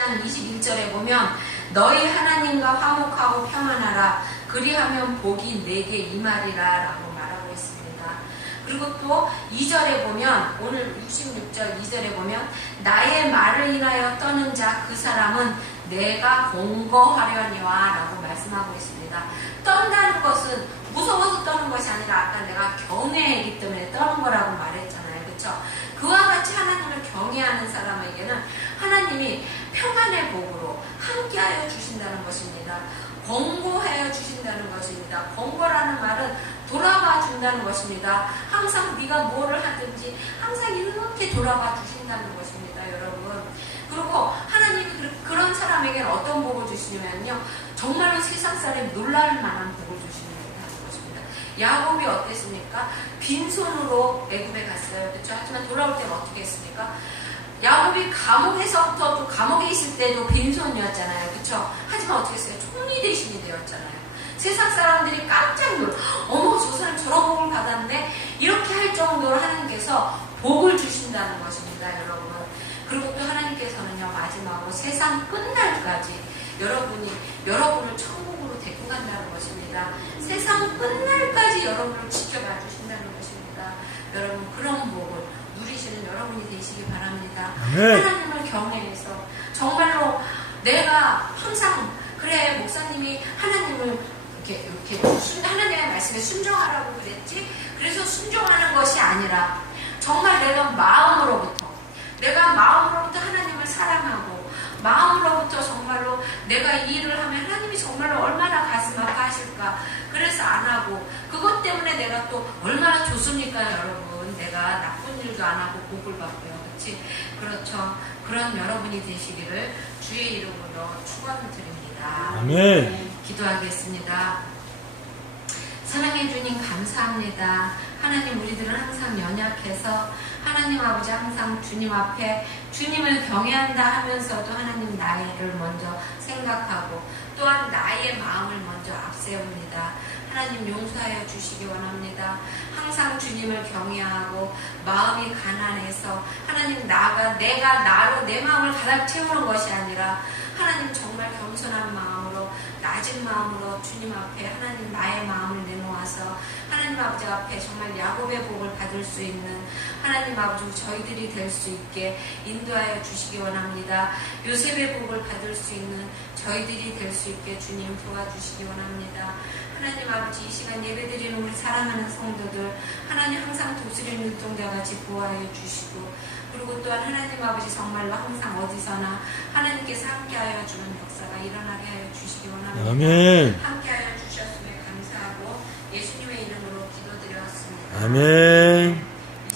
장 21절에 보면 너희 하나님과 화목하고 평안하라 그리하면 복이 내게 임하리라 라고 말하고 있습니다. 그리고 또 2절에 보면 오늘 66절 2절에 보면 나의 말을 인하여 떠는 자 그 사람은 내가 공거하려니와 라고 말씀하고 있습니다. 떤다는 것은 무서워서 떠는 것이 아니라 아까 내가 경외이기 때문에 떠는 거라고 말했잖아요. 그렇죠? 그와 같이 하나님을 경외하는 사람에게는 하나님이 평안의 복으로 함께하여 주신다는 것입니다. 권고하여 주신다는 것입니다. 권고라는 말은 돌아봐 준다는 것입니다. 항상 네가 뭐를 하든지 항상 이렇게 돌아봐 주신다는 것입니다, 여러분. 그리고 하나님이 그- 그런 사람에게는 어떤 복을 주시냐면요. 정말로 세상 사람이 놀랄 만한 복을 주시는 것입니다. 야곱이 어땠습니까? 빈손으로 애굽에 갔어요. 그렇죠? 하지만 돌아올 때는 어떻게 했습니까? 야곱이 감옥에서부터 또 감옥에 있을 때도 빈손이었잖아요. 그렇죠? 하지만 어떻게 했어요? 총리 대신이 되었잖아요. 세상 사람들이 깜짝 놀 어머 저 사람 저런 복을 받았네 이렇게 할 정도로 하나님께서 복을 주신다는 것입니다 여러분 그리고 또 하나님께서는요 마지막으로 세상 끝날까지 여러분이 여러분을 천국으로 데리고 간다는 것입니다 세상 끝날까지 여러분을 지켜봐 주신다는 것입니다 여러분 그런 복을 누리시는 여러분이 되시기 바랍니다. 아멘. 하나님을 경외해서 정말로 내가 항상 그래 목사님이 하나님을 이렇게 이렇게 순- 하나님의 말씀에 순종하라고 그랬지? 그래서 순종하는 것이 아니라 정말 내가 마음으로부터 내가 마음으로부터 하나님을 사랑하고 마음으로부터 정말로 내가 이 일을 하면 하나님이 정말로 얼마나 가슴 아파하실까 그래서 안 하고 그것 때문에 내가 또 얼마나 좋습니까 여러분 내가 나쁜 일도 안 하고 복을 받고요 그렇지 그렇죠 그런 여러분이 되시기를 주의 이름으로 축원을 드립니다 아멘. 기도하겠습니다. 사랑해 주님 감사합니다. 하나님 우리들은 항상 연약해서 하나님 아버지 항상 주님 앞에 주님을 경외한다 하면서도 하나님 나이를 먼저 생각하고 또한 나의 마음을 먼저 앞세웁니다. 하나님 용서하여 주시기 원합니다. 항상 주님을 경외하고 마음이 가난해서 하나님 나가 내가 나로 내 마음을 가득 채우는 것이 아니라 하나님 정말 겸손한 마음으로 낮은 마음으로 주님 앞에 하나님 나의 마음을 내놓아서 하나님 아버지 앞에 정말 야곱의 복을 받을 수 있는 하나님 아버지 저희들이 될 수 있게 인도하여 주시기 원합니다. 요셉의 복을 받을 수 있는 저희들이 될 수 있게 주님 도와주시기 원합니다. 하나님 아버지 이 시간 예배드리는 우리 사랑하는 성도들 하나님 항상 도스리는 눈동자 같이 보호하여 주시고 그리고 또한 하나님 아버지 정말로 항상 어디서나 하나님께서 함께하여 주는 역사가 일어나게 하여 주시기 원합니다. 아멘. 함께하여 주셨음에 감사하고 예수님의 이름으로 기도드렸습니다. 아멘.